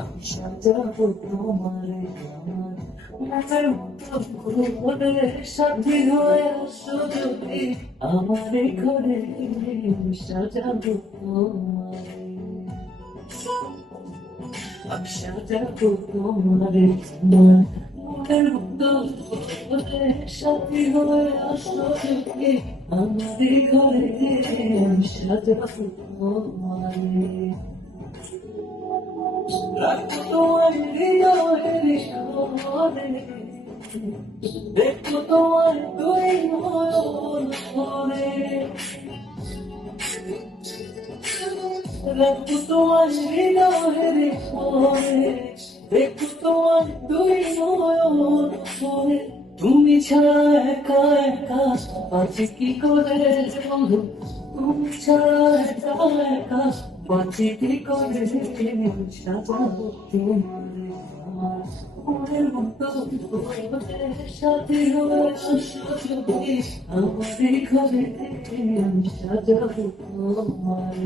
আমি সাজাবো তোমারে আমার মনের মতো করে সাথী হয়ে আসো যদি আমার এই ঘরে সাজাবো তোমারে আমি সাজাবো তোমারে আমার মনের মতো করে সাথী হয়ে আসো যদি আমার এই ঘরে আমি সাজাবো তোমারে রাখো তোমার হৃদয়ের শহরে দেখো তোমার দুই নয়ন ভরে রাখো তোমার হৃদয়ের শহরে দেখো তোমার দুই নয়ন ভরে তুমি ছাড়া একা একা আছি কি করে বন্ধু তুমি ছাড়া একা একা বাঁচি কি করে সাজাবো তোমারে আমার মনের মতো সাথী হয়ে যদি আমার এই ঘরে আমি সাজাবো তোমারে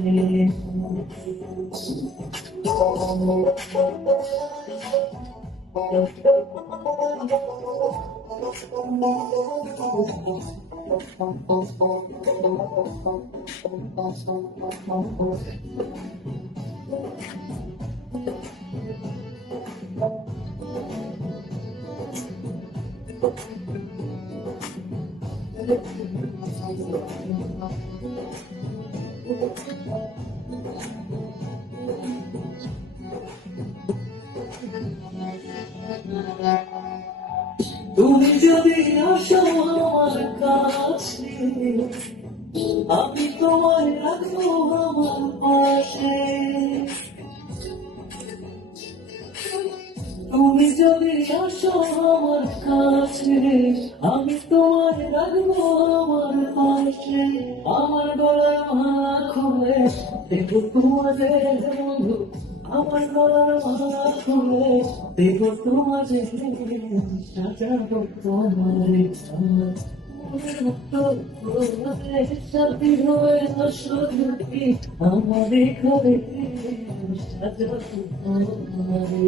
তুমি যদি আসো আমার কাছে আমি তোমার রাখবো আমার পাশে তুমি যদি আসো আমার কাছে আমি তোমার রাখবো আমার পাশে আমার গলায় মালা খুলে দেখো তোমাদের বন্ধু আমার গলার মালা খুলে দেখো তোমাদের সাজাবো তোমারে আমার মনের মতো করে সাথী হয়ে আসো যদি আমার এই ঘরে সাজাবো তোমারে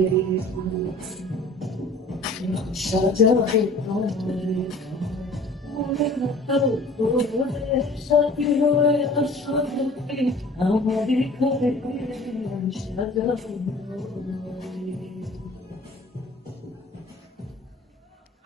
সাজাবো তোমারে মনের মতো করে সাথী হয়ে আসো যদি আমার এই ঘরে সাজাবো